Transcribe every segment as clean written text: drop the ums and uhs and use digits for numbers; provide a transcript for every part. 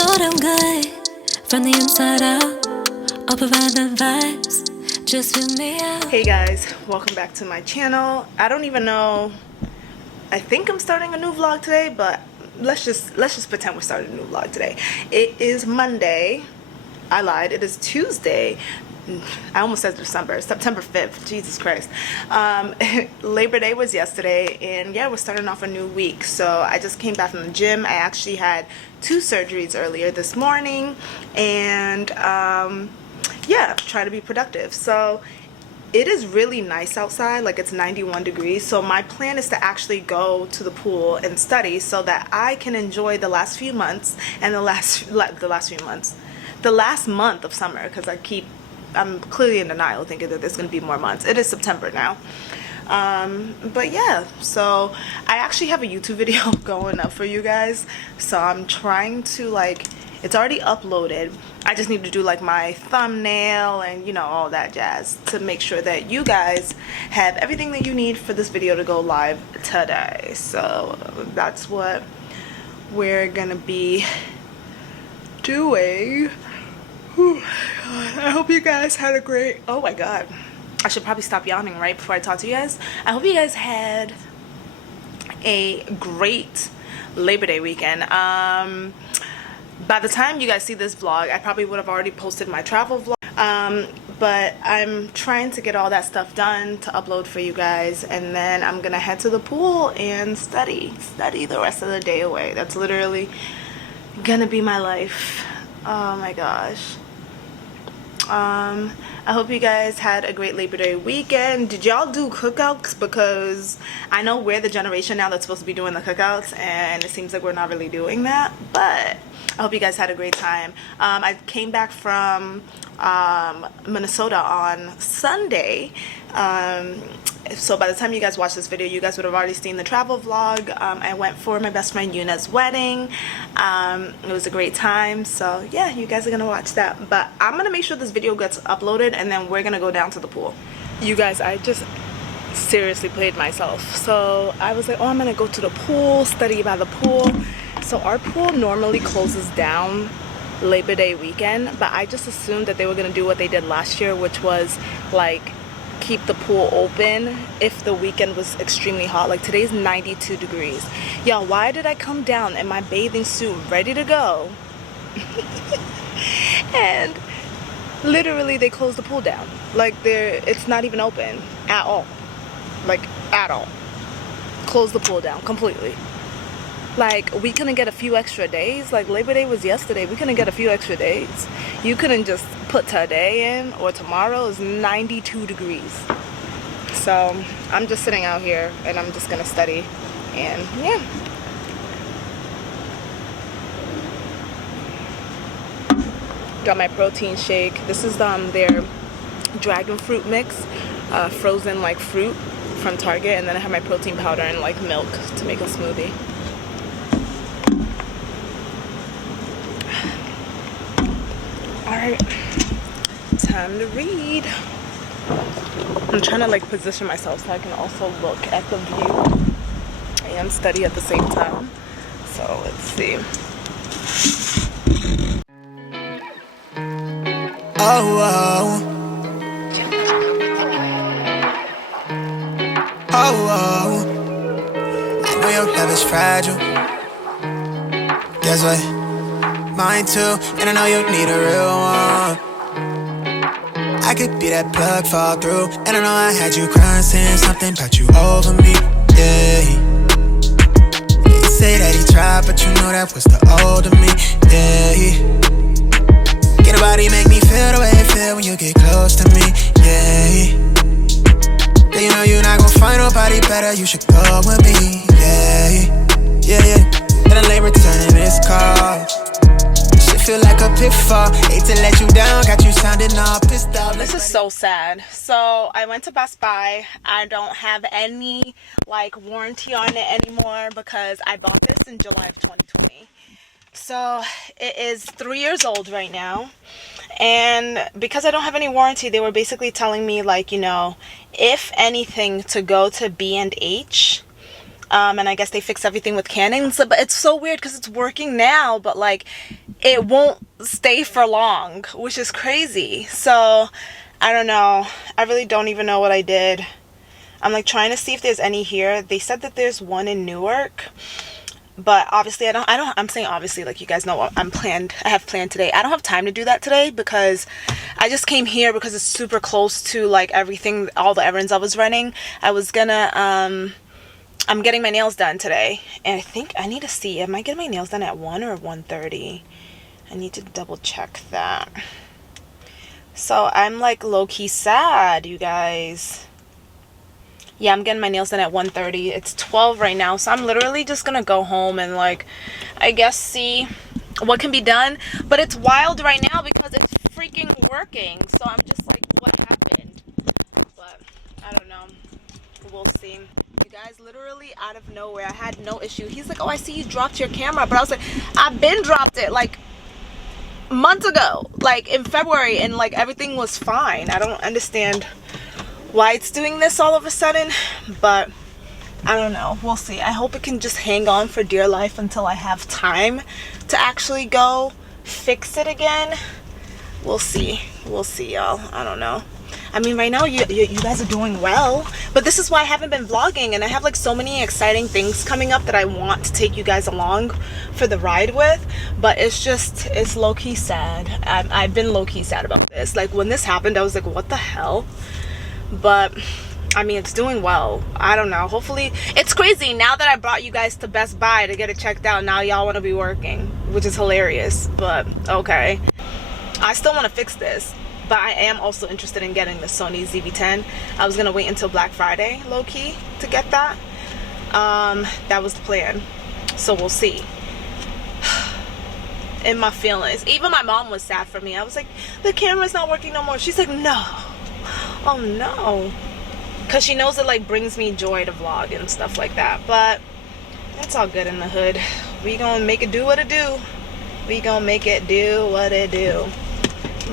so damn good from the inside out. I'll provide the vibes. Just fill me out. Hey guys, welcome back to my channel. I don't even know. I think I'm starting a new vlog today, but let's just pretend we're starting a new vlog today. It is Monday. I lied. It is Tuesday. I almost said December. September 5th. Jesus Christ. Labor Day was yesterday, and yeah, we're starting off a new week. So I just came back from the gym. I actually had 2 surgeries earlier this morning, and yeah, trying to be productive. So it is really nice outside, like it's 91 degrees. So my plan is to actually go to the pool and study so that I can enjoy the last few months and the last month of summer, because I'm clearly in denial thinking that there's going to be more months. It is September now. But yeah, so I actually have a YouTube video going up for you guys. So I'm trying to, it's already uploaded. I just need to do like my thumbnail and, you know, all that jazz to make sure that you guys have everything that you need for this video to go live today. So that's what we're gonna be doing. Whew. I hope you guys had a great, oh my god, I should probably stop yawning right before I talk to you guys. I hope you guys had a great Labor Day weekend. By the time you guys see this vlog, I probably would have already posted my travel vlog. But I'm trying to get all that stuff done to upload for you guys, and then I'm gonna head to the pool and study the rest of the day away. That's literally gonna be my life. Oh my gosh. I hope you guys had a great Labor Day weekend. Did y'all do cookouts? Because I know we're the generation now that's supposed to be doing the cookouts, and it seems like we're not really doing that. But I hope you guys had a great time. I came back from Minnesota on Sunday. So by the time you guys watch this video, you guys would have already seen the travel vlog. I went for my best friend Yuna's wedding. It was a great time. So yeah, you guys are gonna watch that. But I'm gonna make sure this video gets uploaded, and then we're gonna go down to the pool. You guys, I just seriously played myself. So I was like, oh, I'm gonna go to the pool, study by the pool. So our pool normally closes down Labor Day weekend, but I just assumed that they were gonna do what they did last year, which was like keep the pool open if the weekend was extremely hot. Like today's 92 degrees. Y'all, why did I come down in my bathing suit ready to go and literally they closed the pool down? Like it's not even open at all. Like at all. Closed the pool down completely. Like, we couldn't get a few extra days. Like, Labor Day was yesterday. We couldn't get a few extra days. You couldn't just put today in, or tomorrow is 92 degrees. So, I'm just sitting out here, and I'm just gonna study. And, yeah. Got my protein shake. This is their dragon fruit mix. Frozen, like, fruit from Target. And then I have my protein powder and, like, milk to make a smoothie. Alright, time to read. I'm trying to like position myself so I can also look at the view and study at the same time. So let's see. Oh, oh. Oh, oh. I know your love is fragile. Guess what? Mine too, and I know you need a real one. I could be that plug fall through, and I know I had you crying, saying something about you over me, yeah. You say that he tried, but you know that was the older me, yeah. Can nobody make me feel the way I feel when you get close to me, yeah. Then you know you're not gonna find nobody better, you should go with me, yeah. Yeah, yeah. Then I lay returning this call. Feel like a pitfall. Hate to let you down, got you sounding all pissed off. This is so sad. So I went to Best Buy. I don't have any like warranty on it anymore because I bought this in July of 2020. So it is 3 years old right now, and because I don't have any warranty, they were basically telling me, like, you know, if anything, to go to B&H And I guess they fixed everything with Canon. So, but it's so weird because it's working now, but like it won't stay for long, which is crazy. So I don't know. I really don't even know what I did. I'm like trying to see if there's any here. They said that there's one in Newark, but obviously I'm saying obviously, like you guys know what I have planned today. I don't have time to do that today because I just came here because it's super close to like everything, all the errands I was running. I was gonna, I'm getting my nails done today, and I think I need to see, am I getting my nails done at 1 or 1:30? I need to double check that. So I'm like low-key sad, you guys. Yeah, I'm getting my nails done at 1:30. It's 12 right now, so I'm literally just gonna go home and like, I guess see what can be done. But it's wild right now because it's freaking working. So I'm just like, what happened? But I don't know. We'll see. You guys, literally out of nowhere, I had no issue. He's like, oh, I see you dropped your camera. But I was like, I've been dropped it like months ago, like in February, and like everything was fine. I don't understand why it's doing this all of a sudden, but I don't know. We'll see. I hope it can just hang on for dear life until I have time to actually go fix it again. We'll see. We'll see, y'all. I don't know. I mean, right now you guys are doing well, but this is why I haven't been vlogging, and I have like so many exciting things coming up that I want to take you guys along for the ride with, but it's low-key sad. I've been low-key sad about this. Like when this happened, I was like, what the hell? But I mean, it's doing well. I don't know. Hopefully, it's crazy now that I brought you guys to Best Buy to get it checked out. Now y'all want to be working, which is hilarious, but okay. I still want to fix this, but I am also interested in getting the Sony ZV-10. I was gonna wait until Black Friday, low-key, to get that. That was the plan, so we'll see. In my feelings, even my mom was sad for me. I was like, the camera's not working no more. She's like, no. Oh no, because she knows it like brings me joy to vlog and stuff like that. But it's all good in the hood. We gonna make it do what it do. We gonna make it do what it do.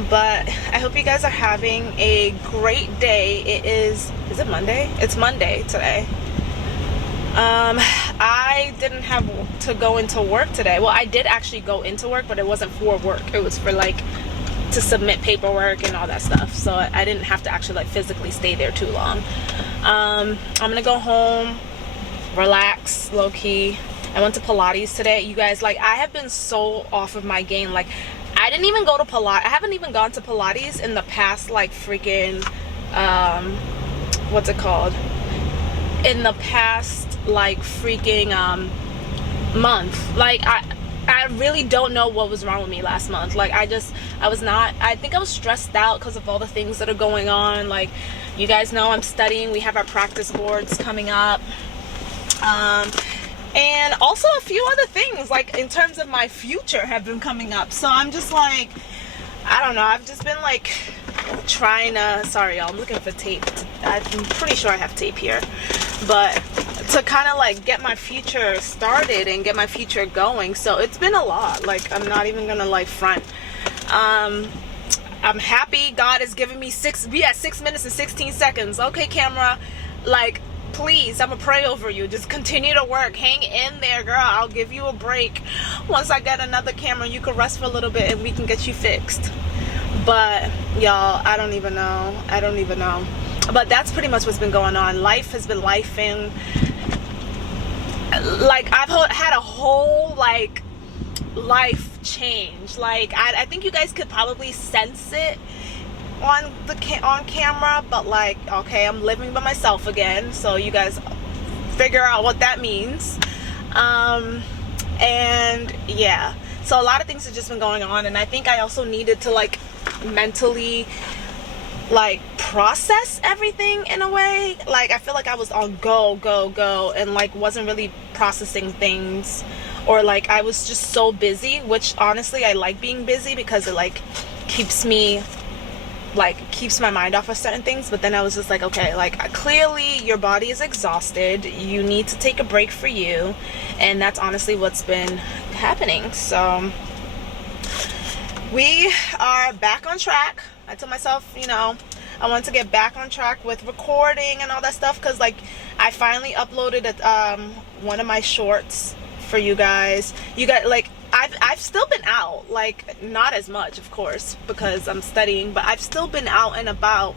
But I hope you guys are having a great day. Is it Monday? It's Monday today. I didn't have to go into work today. Well, I did actually go into work, but it wasn't for work. It was for like to submit paperwork and all that stuff, so I didn't have to actually like physically stay there too long. I'm gonna go home, relax, low-key. I went to Pilates today, you guys. Like I have been so off of my game. Like I didn't even go to Pilates. I haven't even gone to Pilates in the past like freaking what's it called, in the past like freaking month. Like I really don't know what was wrong with me last month. Like I think I was stressed out because of all the things that are going on. Like you guys know I'm studying. We have our practice boards coming up. And also a few other things like in terms of my future have been coming up. So I'm just like, I don't know. I've just been like trying to, sorry y'all, I'm looking for tape. I'm pretty sure I have tape here. But to kind of like get my future started and get my future going. So it's been a lot. Like I'm not even gonna like front. I'm happy God has given me 6 minutes and 16 seconds. Okay, camera, like please, I'm gonna pray over you. Just continue to work. Hang in there, girl. I'll give you a break. Once I get another camera, you can rest for a little bit and we can get you fixed. But y'all, I don't even know. But that's pretty much what's been going on. Life has been lifing. Like I've had a whole like life change. Like I think you guys could probably sense it on camera, but like, okay, I'm living by myself again, so you guys figure out what that means. And yeah, so a lot of things have just been going on, and I think I also needed to like mentally like process everything in a way. Like I feel like I was on go and like wasn't really processing things, or like I was just so busy, which honestly I like being busy because it like keeps my mind off of certain things. But then I was just like, okay, like clearly your body is exhausted, you need to take a break for you, and that's honestly what's been happening. So we are back on track. I told myself, you know, I want to get back on track with recording and all that stuff, because like I finally uploaded one of my shorts for you guys. You got like I've still been out, like not as much of course because I'm studying, but I've still been out and about,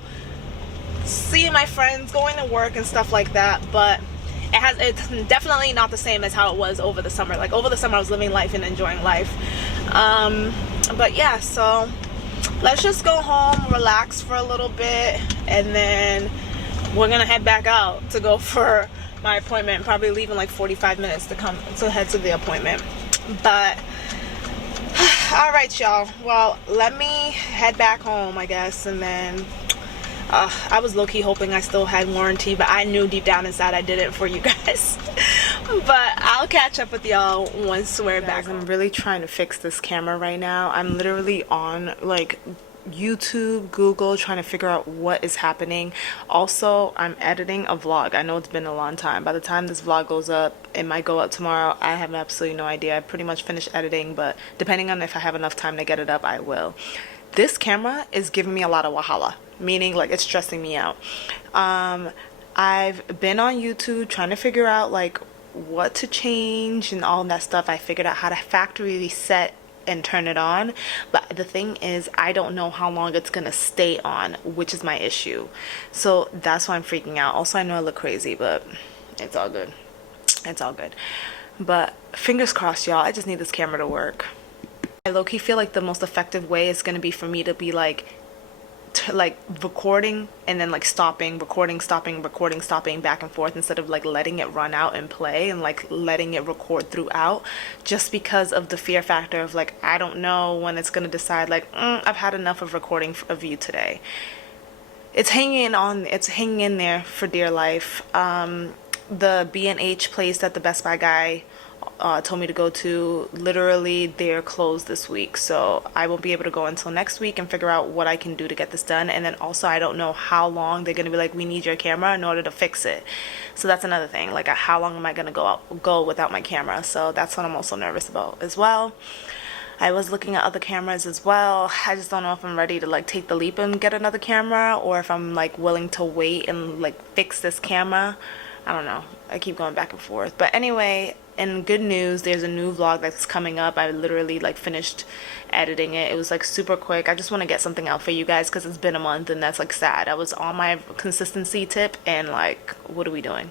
seeing my friends, going to work and stuff like that. But it's definitely not the same as how it was over the summer. Like over the summer I was living life and enjoying life. But yeah, so let's just go home, relax for a little bit, and then we're gonna head back out to go for my appointment. Probably leaving like 45 minutes to head to the appointment. But all right, y'all, well, let me head back home, I guess. And then I was low-key hoping I still had warranty, but I knew deep down inside I didn't for you guys. But I'll catch up with y'all once we're back. I'm really trying to fix this camera right now. I'm literally on like YouTube, Google, trying to figure out what is happening. Also, I'm editing a vlog. I know it's been a long time. By the time this vlog goes up, it might go up tomorrow. I have absolutely no idea. I pretty much finished editing, but depending on if I have enough time to get it up, I will. This camera is giving me a lot of wahala, meaning like it's stressing me out. I've been on YouTube trying to figure out like what to change and all that stuff. I figured out how to factory reset and turn it on, but the thing is I don't know how long it's gonna stay on, which is my issue. So that's why I'm freaking out. Also, I know I look crazy, but it's all good. It's all good. But fingers crossed, y'all. I just need this camera to work. I low-key feel like the most effective way is gonna be for me to be like recording and then like stopping, recording, stopping, recording, stopping, back and forth, instead of like letting it run out and play and like letting it record throughout, just because of the fear factor of like I don't know when it's gonna decide like I've had enough of recording of you today. It's hanging in there for dear life. The B&H place that the Best Buy guy told me to go to, literally they're closed this week, so I won't be able to go until next week and figure out what I can do to get this done. And then also I don't know how long they're gonna be like, we need your camera in order to fix it. So that's another thing, like how long am I gonna go without my camera? So that's what I'm also nervous about as well. I was looking at other cameras as well. I just don't know if I'm ready to like take the leap and get another camera, or if I'm like willing to wait and like fix this camera. I don't know. I keep going back and forth. But anyway, in good news, there's a new vlog that's coming up. I literally like finished editing it. It was like super quick. I just want to get something out for you guys because it's been a month and that's like sad. I was on my consistency tip and like, what are we doing?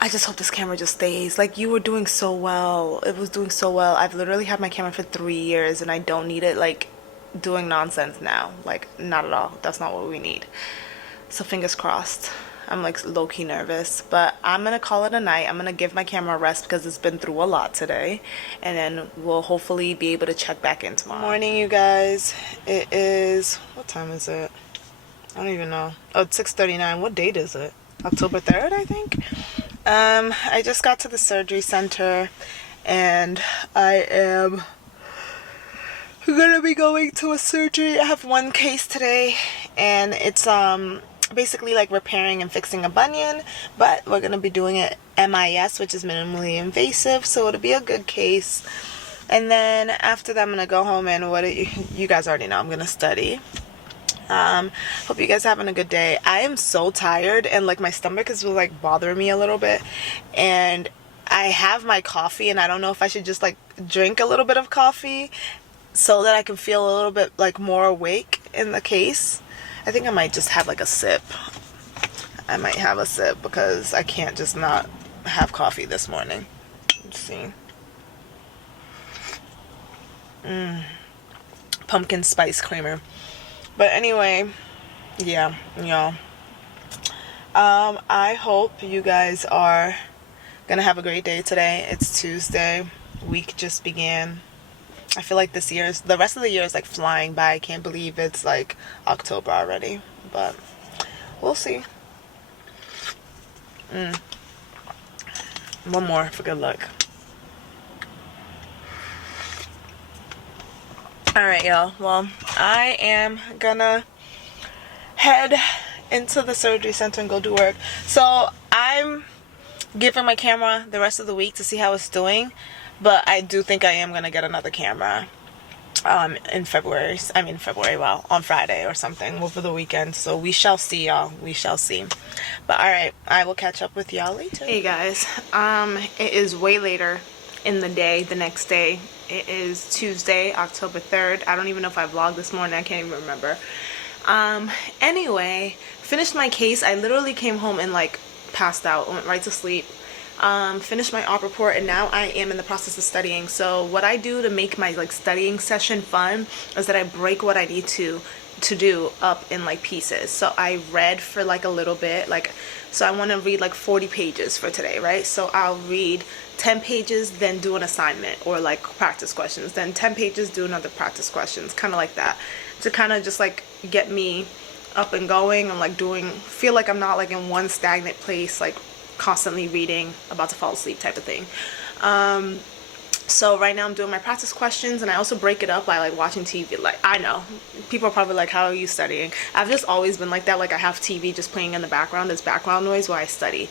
I just hope this camera just stays. Like, you were doing so well. It was doing so well. I've literally had my camera for 3 years and I don't need it like doing nonsense now. Like, not at all. That's not what we need. So fingers crossed. I'm like low-key nervous, but I'm gonna call it a night. I'm gonna give my camera a rest because it's been through a lot today, and then we'll hopefully be able to check back in tomorrow. Morning, you guys. It is, what time is it? I don't even know. Oh, it's 6:39. What date is it? October 3rd, I think. I just got to the surgery center and I am gonna be going to a surgery. I have one case today and it's basically like repairing and fixing a bunion, but we're gonna be doing it MIS, which is minimally invasive, so it'll be a good case. And then after that I'm gonna go home and you guys already know, I'm gonna study. Hope you guys are having a good day. I am so tired and like my stomach is like bothering me a little bit, and I have my coffee and I don't know if I should just like drink a little bit of coffee so that I can feel a little bit like more awake in the case. I think I might just have like a sip. I might have a sip because I can't just not have coffee this morning. Let's see. Pumpkin spice creamer. But anyway, yeah, y'all. I hope you guys are gonna have a great day today. It's Tuesday. Week just began. I feel like the rest of the year is like flying by. I can't believe it's like October already, but we'll see. One more for good luck. Alright, y'all. Well, I am gonna head into the surgery center and go do work. So I'm giving my camera the rest of the week to see how it's doing. But I do think I am going to get another camera. in February. I mean February, well, on Friday or something over the weekend. So we shall see, y'all. We shall see. But all right, I will catch up with y'all later. Hey guys, it is way later in the day, the next day. It is Tuesday, October 3rd. I don't even know if I vlogged this morning. I can't even remember. Anyway, finished my case. I literally came home and like passed out, went right to sleep. Finished my op report, and now I am in the process of studying. So what I do to make my like studying session fun is that I break what I need to do up in like pieces. So I read for like a little bit, like, so I want to read like 40 pages for today, right? So I'll read 10 pages, then do an assignment or like practice questions, then 10 pages, do another practice questions, kind of like that, to kind of just like get me up and going and like feel like I'm not like in one stagnant place, like constantly reading, about to fall asleep type of thing. So right now I'm doing my practice questions, and I also break it up by like watching TV. Like, I know people are probably like, how are you studying? I've just always been like that. Like, I have TV just playing in the background as background noise while I study,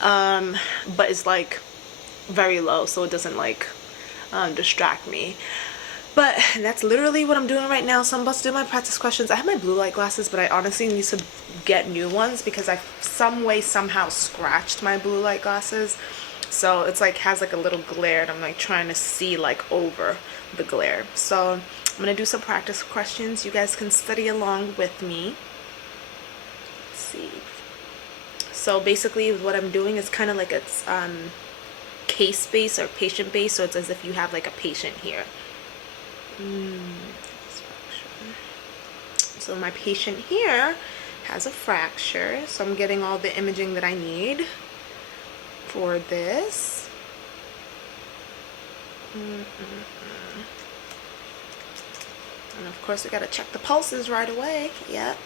but it's like very low, so it doesn't like distract me. But that's literally what I'm doing right now. So I'm about to do my practice questions. I have my blue light glasses, but I honestly need to get new ones because I somehow scratched my blue light glasses. So it's like has like a little glare, and I'm like trying to see like over the glare. So I'm gonna do some practice questions. You guys can study along with me. Let's see. So basically what I'm doing is kind of like it's case based or patient based. So it's as if you have like a patient here. So my patient here has a fracture, so I'm getting all the imaging that I need for this. And of course we gotta check the pulses right away. Yep.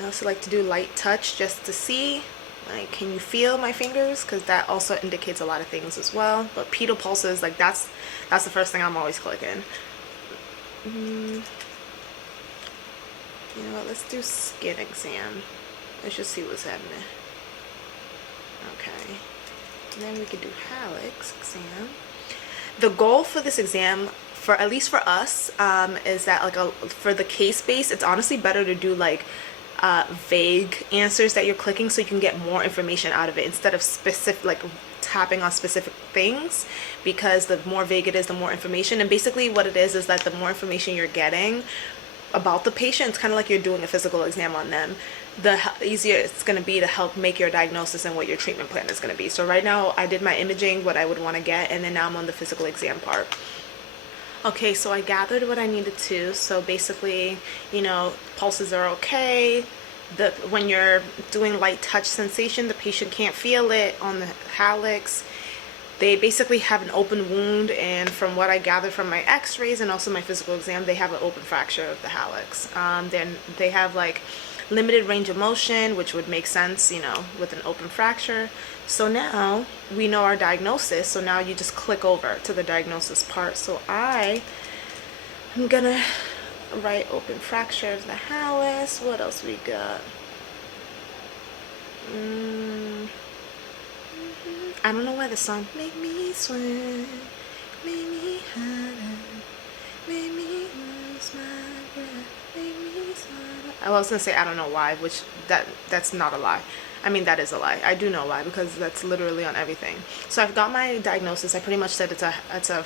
I also like to do light touch just to see, like, can you feel my fingers? Because that also indicates a lot of things as well. But pedal pulses, like that's the first thing I'm always clicking. You know what, let's do skin exam. Let's just see what's happening. Okay, and then we can do hallux exam. The goal for this exam, for at least for us, is that like for the case base, it's honestly better to do like vague answers that you're clicking, so you can get more information out of it instead of specific, like tapping on specific things, because the more vague it is, the more information. And basically what it is that the more information you're getting about the patient, it's kind of like you're doing a physical exam on them, the easier it's going to be to help make your diagnosis and what your treatment plan is going to be. So right now I did my imaging, what I would want to get, and then now I'm on the physical exam part. Okay, so I gathered what I needed to. So basically, you know, pulses are okay. When you're doing light touch sensation, the patient can't feel it. On the hallux, they basically have an open wound, and from what I gathered from my x-rays and also my physical exam, they have an open fracture of the hallux. Then they have like limited range of motion, which would make sense, you know, with an open fracture. So now we know our diagnosis, so now you just click over to the diagnosis part. So I'm gonna write open fracture of the hallux. What else we got? I don't know why the song "Make Me Swim, Make Me Holler, Make Me Lose My Breath, Make Me Swim." I was gonna say I don't know why, which that's not a lie. I mean, that is a lie. I do know why, because that's literally on everything. So I've got my diagnosis. I pretty much said it's a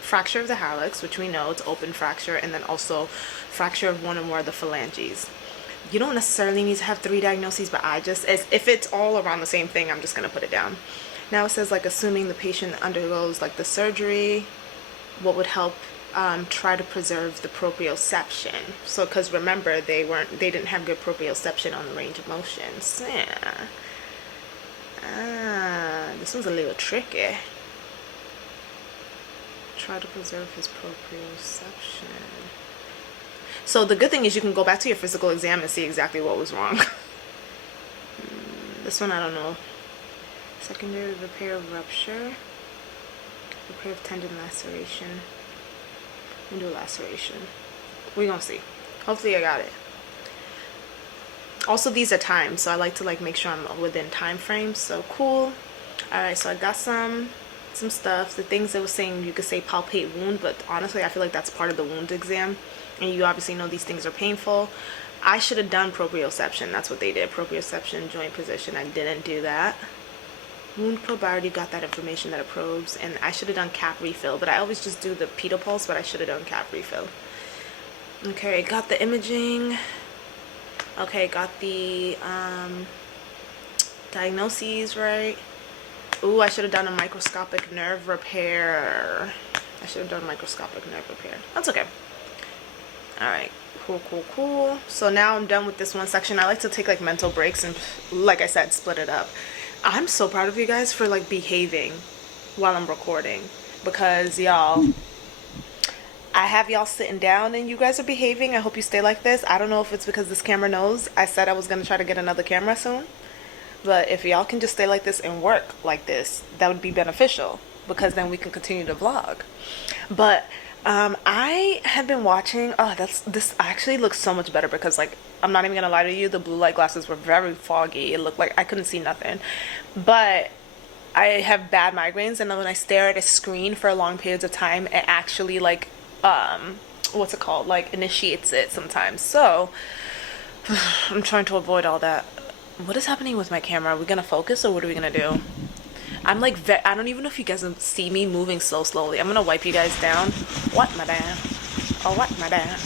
fracture of the hallux, which we know it's open fracture, and then also fracture of one or more of the phalanges. You don't necessarily need to have 3 diagnoses, but if it's all around the same thing, I'm just gonna put it down. Now it says like assuming the patient undergoes like the surgery, what would help try to preserve the proprioception. So because remember, they didn't have good proprioception on the range of motion. So, yeah. This one's a little tricky. Try to preserve his proprioception. So the good thing is you can go back to your physical exam and see exactly what was wrong. This one I don't know. Secondary repair of rupture, repair of tendon laceration. And do laceration. We're gonna see. Hopefully I got it. Also, these are timed, so I like to like make sure I'm within time frames. So cool. All right, so I got some some stuff. The things it was saying, you could say palpate wound, but honestly I feel like that's part of the wound exam, and you obviously know these things are painful. I should have done proprioception. That's what they did, proprioception, joint position. I didn't do that. Wound probe, I already got that information that it probes, and I should have done cap refill, but I always just do the pedal pulse, but I should have done cap refill. Okay, got the imaging. Okay, got the diagnoses right. Ooh, I should have done a microscopic nerve repair. I should have done microscopic nerve repair. That's okay. Alright, cool. So now I'm done with this one section. I like to take like mental breaks and, like I said, split it up. I'm so proud of you guys for like behaving while I'm recording, because y'all, I have y'all sitting down and you guys are behaving. I hope you stay like this. I don't know if it's because this camera knows I said I was going to try to get another camera soon, but if y'all can just stay like this and work like this, that would be beneficial, because then we can continue to vlog. But I have been watching, this actually looks so much better, because like, I'm not even gonna lie to you, the blue light glasses were very foggy. It looked like I couldn't see nothing. But I have bad migraines, and then when I stare at a screen for long periods of time, it actually like what's it called, like initiates it sometimes. So I'm trying to avoid all that. What is happening with my camera? Are we gonna focus, or what are we gonna do? I'm like, I don't even know if you guys can see me moving so slowly. I'm gonna wipe you guys down. What, madam? Oh, what, madam?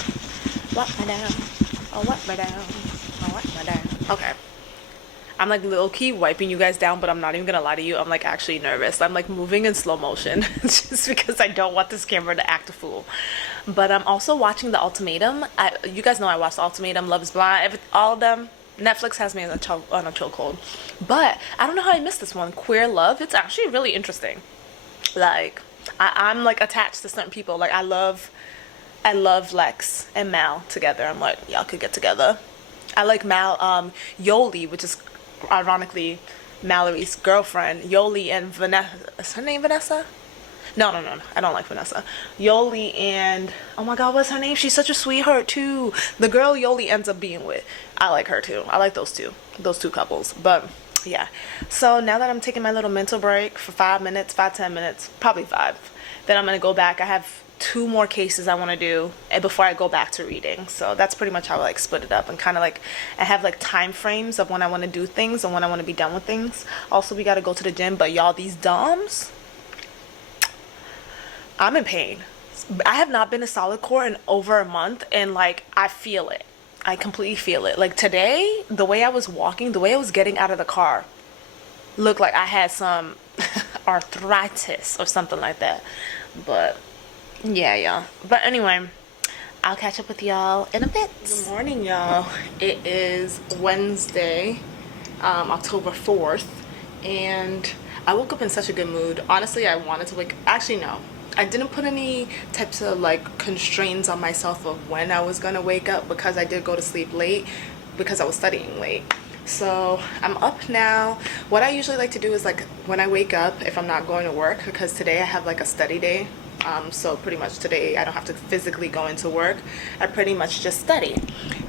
What, madam? Oh, what, madam? Oh, what, madam? Okay. I'm like low-key wiping you guys down, but I'm not even gonna lie to you. I'm like actually nervous. I'm like moving in slow motion just because I don't want this camera to act a fool. But I'm also watching The Ultimatum. You guys know I watched The Ultimatum, Love is Blind, all of them. Netflix has me on a chokehold. But I don't know how I missed this one. Queer Love. It's actually really interesting. Like, I'm like attached to certain people. Like, I love Lex and Mal together. I'm like, y'all could get together. I like Yoli, which is ironically Mallory's girlfriend. Yoli and Vanessa. Is her name Vanessa? No. I don't like Vanessa. Yoli and, oh my god, what's her name? She's such a sweetheart too. The girl Yoli ends up being with. I like her too. I like those two couples. But yeah. So now that I'm taking my little mental break for 10 minutes, probably 5, then I'm going to go back. I have 2 more cases I want to do before I go back to reading. So that's pretty much how I like split it up, and kind of like I have like time frames of when I want to do things and when I want to be done with things. Also, we got to go to the gym, but y'all, these DOMs, I'm in pain. I have not been to solid core in over a month, and like I feel it. I completely feel it. Like today, the way I was walking, the way I was getting out of the car, looked like I had some arthritis or something like that. But yeah, y'all. But anyway, I'll catch up with y'all in a bit. Good morning, y'all. It is Wednesday, October 4th, and I woke up in such a good mood. Honestly, I wanted to wake. Actually, no. I didn't put any types of like constraints on myself of when I was gonna wake up, because I did go to sleep late because I was studying late. So I'm up now. What I usually like to do is like when I wake up, if I'm not going to work, because today I have like a study day, so pretty much today I don't have to physically go into work. I pretty much just study.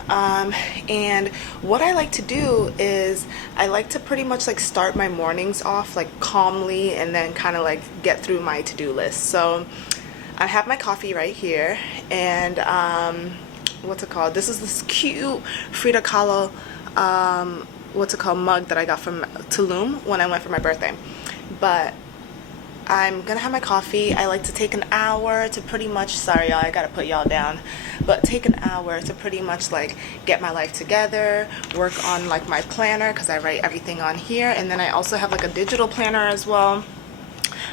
And what I like to do is I like to pretty much like start my mornings off like calmly, and then kind of like get through my to-do list. So I have my coffee right here, and what's it called? This is this cute Frida Kahlo mug that I got from Tulum when I went for my birthday. But I'm gonna have my coffee. I like to take an hour to pretty much, sorry y'all, I gotta put y'all down, but take an hour to pretty much like get my life together, work on like my planner, because I write everything on here, and then I also have like a digital planner as well.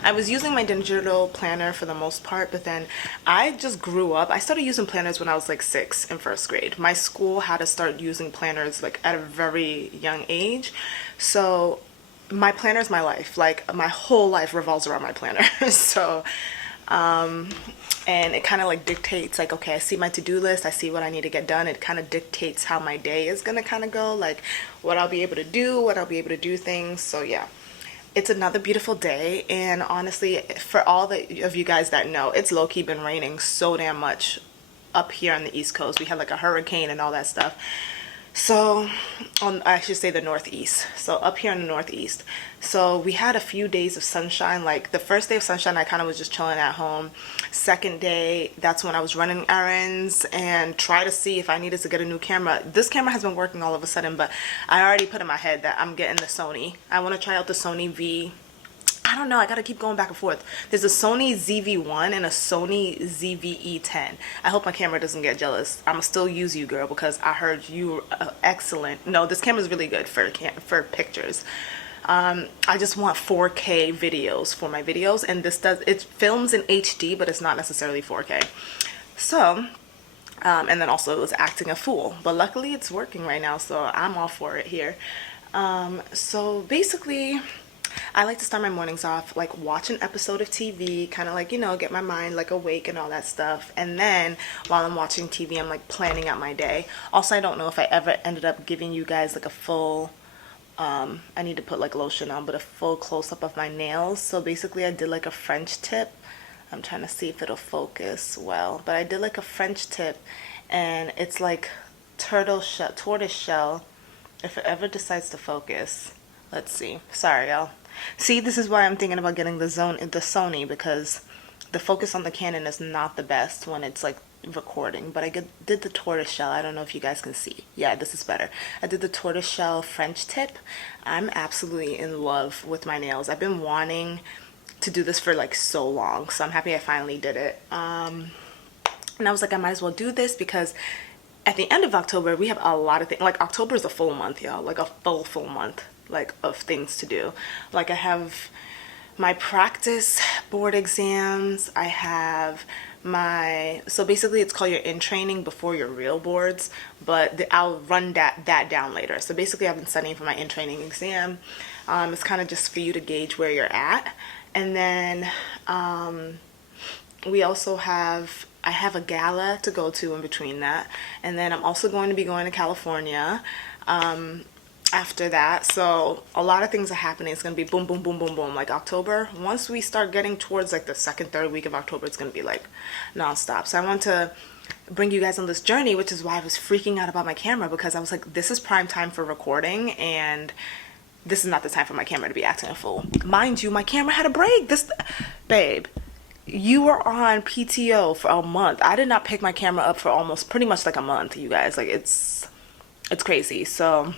I was using my digital planner for the most part, but then I just grew up. I started using planners when I was like 6 in 1st grade. My school had to start using planners like at a very young age, so my planner is my life. Like my whole life revolves around my planner. So and it kind of like dictates like, okay, I see my to-do list, I see what I need to get done. It kind of dictates how my day is gonna kind of go, like what I'll be able to do things. So yeah, it's another beautiful day. And honestly, for all of you guys that know, it's low-key been raining so damn much up here on the East Coast. We had like a hurricane and all that stuff. So, I should say the Northeast. So up here in the Northeast. So we had a few days of sunshine. Like the first day of sunshine, I kind of was just chilling at home. Second day, that's when I was running errands and try to see if I needed to get a new camera. This camera has been working all of a sudden, but I already put in my head that I'm getting the Sony. I want to try out the Sony V. I don't know, I gotta keep going back and forth. There's a Sony ZV-1 and a Sony ZV-E10. I hope my camera doesn't get jealous. I'ma still use you, girl, because I heard you excellent. No, this camera's really good for pictures. I just want 4K videos for my videos, and it films in HD, but it's not necessarily 4K. So, and then also it was acting a fool, but luckily it's working right now, so I'm all for it here. So basically, I like to start my mornings off like watch an episode of TV, kind of like, you know, get my mind like awake and all that stuff. And then while I'm watching TV, I'm like planning out my day. Also, I don't know if I ever ended up giving you guys like a full, I need to put like lotion on, but a full close-up of my nails. So basically I did like a French tip. I'm trying to see if it'll focus well, but I did like a French tip, and it's like tortoise shell, if it ever decides to focus. Let's see. Sorry, y'all. See, this is why I'm thinking about getting the Sony, because the focus on the Canon is not the best when it's like recording. But I did the tortoise shell. I don't know if you guys can see. Yeah, this is better. I did the tortoise shell French tip. I'm absolutely in love with my nails. I've been wanting to do this for like so long, so I'm happy I finally did it. And I was like, I might as well do this because at the end of October we have a lot of things. Like October is a full month, y'all. Like a full month, like of things to do. Like I have my practice board exams. I have so basically it's called your in training before your real boards, but I'll run that down later. So basically I've been studying for my in training exam. It's kind of just for you to gauge where you're at. And then I have a gala to go to in between that, and then I'm also going to be going to California after that. So a lot of things are happening. It's going to be boom, boom, boom, boom, boom. Like October, once we start getting towards like the second, third week of October, it's going to be like nonstop. So I want to bring you guys on this journey, which is why I was freaking out about my camera, because I was like, this is prime time for recording, and this is not the time for my camera to be acting a fool. Mind you, my camera had a break. Babe, you were on PTO for a month. I did not pick my camera up for almost pretty much like a month, you guys. Like it's crazy. So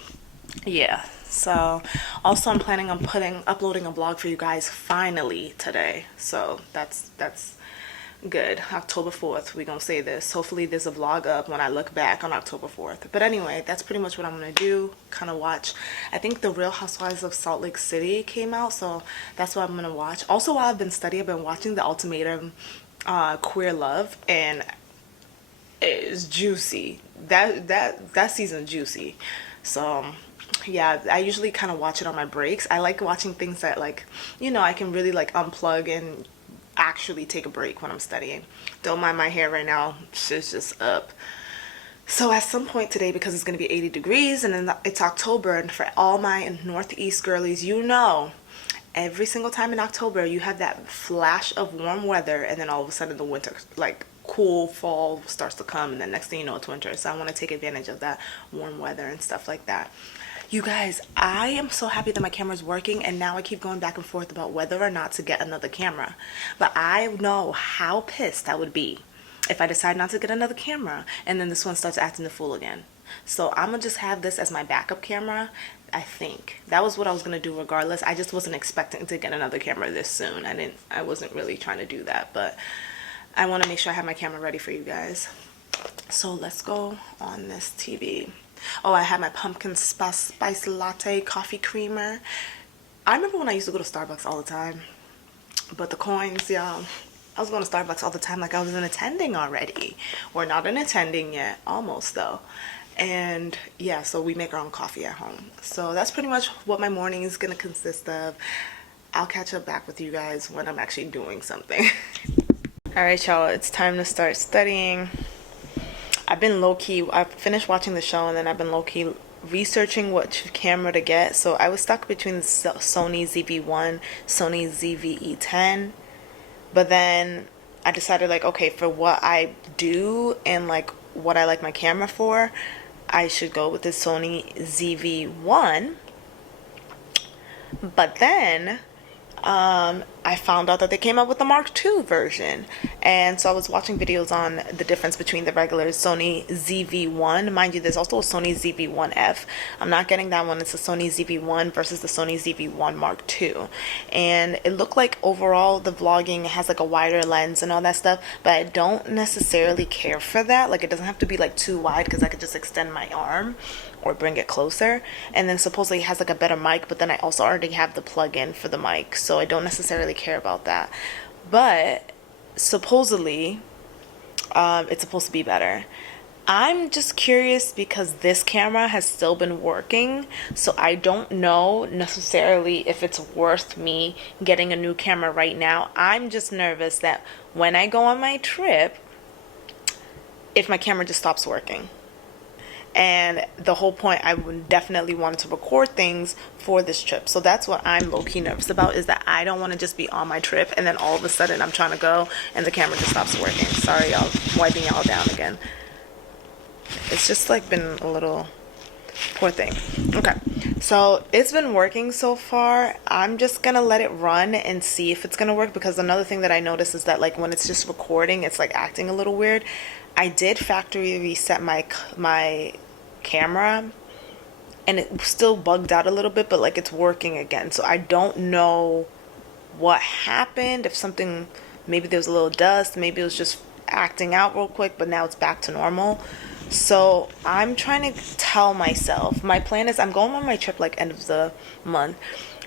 yeah. So also I'm planning on uploading a vlog for you guys finally today. So that's good. October 4th, we're gonna say this. Hopefully there's a vlog up when I look back on October 4th. But anyway, that's pretty much what I'm gonna do. Kind of watch, I think the Real Housewives of Salt Lake City came out, so that's what I'm gonna watch. Also, while I've been studying, I've been watching The Ultimatum, Queer Love, and it's juicy. That season's juicy. So yeah, I usually kind of watch it on my breaks. I like watching things that, like, you know, I can really like unplug and actually take a break when I'm studying. Don't mind my hair right now, it's just up. So at some point today, because it's going to be 80 degrees and then it's October, and for all my Northeast girlies, you know, every single time in October you have that flash of warm weather, and then all of a sudden the winter, like cool fall starts to come, and then next thing you know it's winter. So I want to take advantage of that warm weather and stuff like that. You guys, I am so happy that my camera's working, and now I keep going back and forth about whether or not to get another camera. But I know how pissed I would be if I decide not to get another camera and then this one starts acting the fool again. So I'm gonna just have this as my backup camera. I think that was what I was gonna do regardless. I just wasn't expecting to get another camera this soon. I wasn't really trying to do that, but I want to make sure I have my camera ready for you guys. So let's go on this TV. Oh, I had my pumpkin spice latte coffee creamer. I remember when I used to go to Starbucks all the time, but the coins, y'all, I was going to Starbucks all the time like I was an attending already. We're not an attending yet, almost though. And yeah, so we make our own coffee at home. So that's pretty much what my morning is going to consist of. I'll catch up back with you guys when I'm actually doing something. All right, y'all, it's time to start studying. I've been low-key, I finished watching the show, and then I've been low-key researching what camera to get. So I was stuck between the Sony ZV-1, Sony ZV-E10, but then I decided, like, okay, for what I do and like what I like my camera for, I should go with the Sony ZV-1. But then I found out that they came out with the Mark II version. And so I was watching videos on the difference between the regular Sony ZV-1. Mind you, there's also a Sony ZV-1F. I'm not getting that one. It's the Sony ZV-1 versus the Sony ZV-1 Mark II. And it looked like overall the vlogging has like a wider lens and all that stuff. But I don't necessarily care for that. Like, it doesn't have to be like too wide because I could just extend my arm or bring it closer. And then supposedly it has like a better mic, but then I also already have the plug-in for the mic, so I don't necessarily care about that. But supposedly it's supposed to be better. I'm just curious because this camera has still been working, so I don't know necessarily if it's worth me getting a new camera right now. I'm just nervous that when I go on my trip, if my camera just stops working. And the whole point, I would definitely want to record things for this trip. So that's what I'm low-key nervous about, is that I don't want to just be on my trip and then all of a sudden I'm trying to go and the camera just stops working. Sorry, y'all, wiping y'all down again. It's just like been a little poor thing. Okay, so it's been working so far. I'm just gonna let it run and see if it's gonna work, because another thing that I noticed is that like when it's just recording, it's like acting a little weird. I did factory reset my camera and it still bugged out a little bit, but like it's working again. So I don't know what happened, if something, maybe there was a little dust, maybe it was just acting out real quick, but now it's back to normal. So I'm trying to tell myself, my plan is, I'm going on my trip like end of the month.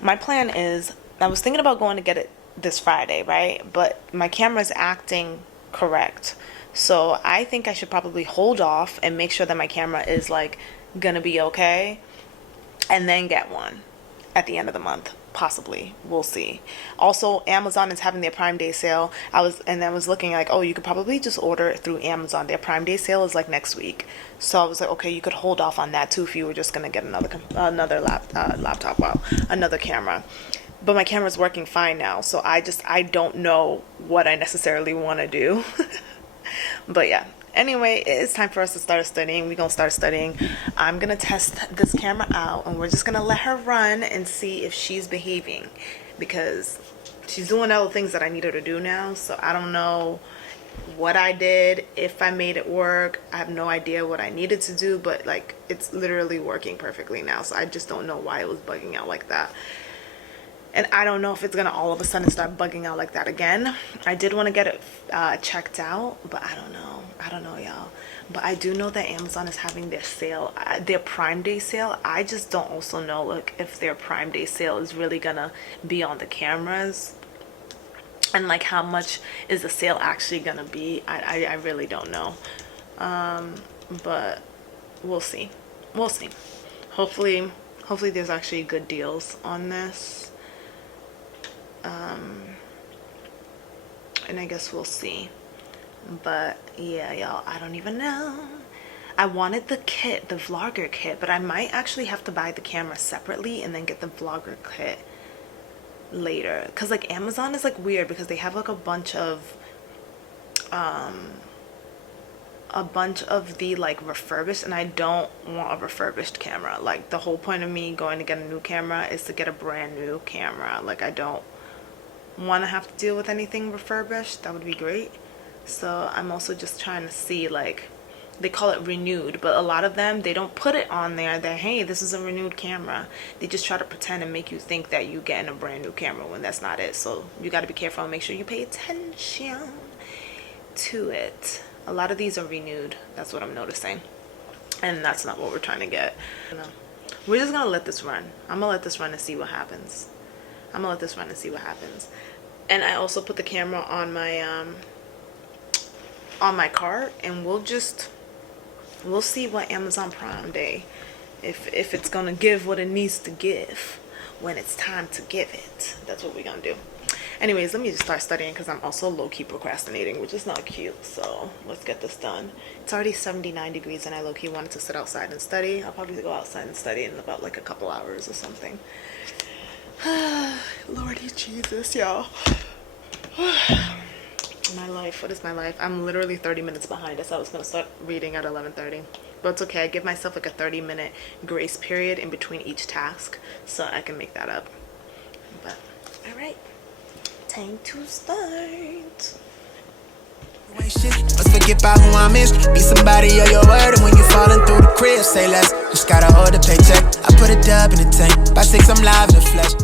My plan is, I was thinking about going to get it this Friday, right? But my camera is acting correct. So I think I should probably hold off and make sure that my camera is like gonna be okay, and then get one at the end of the month, possibly. We'll see. Also, Amazon is having their Prime Day sale. I was looking like, oh, you could probably just order it through Amazon. Their Prime Day sale is like next week. So I was like, okay, you could hold off on that too if you were just gonna get another laptop. Wow, another camera. But my camera's working fine now, so I don't know what I necessarily want to do. But yeah, anyway, it's time for us to start studying. We're gonna start studying. I'm gonna test this camera out and we're just gonna let her run and see if she's behaving, because she's doing all the things that I need her to do now. So I don't know what I did, if I made it work. I have no idea what I needed to do, but like it's literally working perfectly now. So I just don't know why it was bugging out like that. And I don't know if it's gonna all of a sudden start bugging out like that again. I did want to get it checked out, but I don't know, y'all. But I do know that Amazon is having their sale, their Prime Day sale. I just don't also know like if their Prime Day sale is really gonna be on the cameras, and like how much is the sale actually gonna be. I really don't know. But we'll see. Hopefully there's actually good deals on this. And I guess we'll see. But yeah, y'all, I don't even know. I wanted the kit, the vlogger kit, but I might actually have to buy the camera separately and then get the vlogger kit later, because like Amazon is like weird because they have like a bunch of the like refurbished, and I don't want a refurbished camera. Like the whole point of me going to get a new camera is to get a brand new camera. Like I don't want to have to deal with anything refurbished. That would be great. So I'm also just trying to see, like, they call it renewed, but a lot of them, they don't put it on there that, hey, this is a renewed camera. They just try to pretend and make you think that you're getting a brand new camera when that's not it. So you got to be careful and make sure you pay attention to it. A lot of these are renewed. That's what I'm noticing, and that's not what we're trying to get. We're just gonna let this run. I'm gonna let this run and see what happens. And I also put the camera on my cart, and we'll see what Amazon Prime Day, if it's gonna give what it needs to give when it's time to give it. That's what we're gonna do. Anyways, let me just start studying because I'm also low-key procrastinating, which is not cute. So let's get this done. It's already 79 degrees and I low-key wanted to sit outside and study. I'll probably go outside and study in about like a couple hours or something. Lordy Jesus, y'all. My life, what is my life? I'm literally 30 minutes behind. I said I was gonna start reading at 11:30. But it's okay. I give myself like a 30-minute grace period in between each task, so I can make that up. But all right, time to start. Must forget about who I miss. Be somebody of your word, and when you falling through the crib, say less. Just gotta hold the paycheck. I put a dub in the tank. By 6, I'm live in the flesh.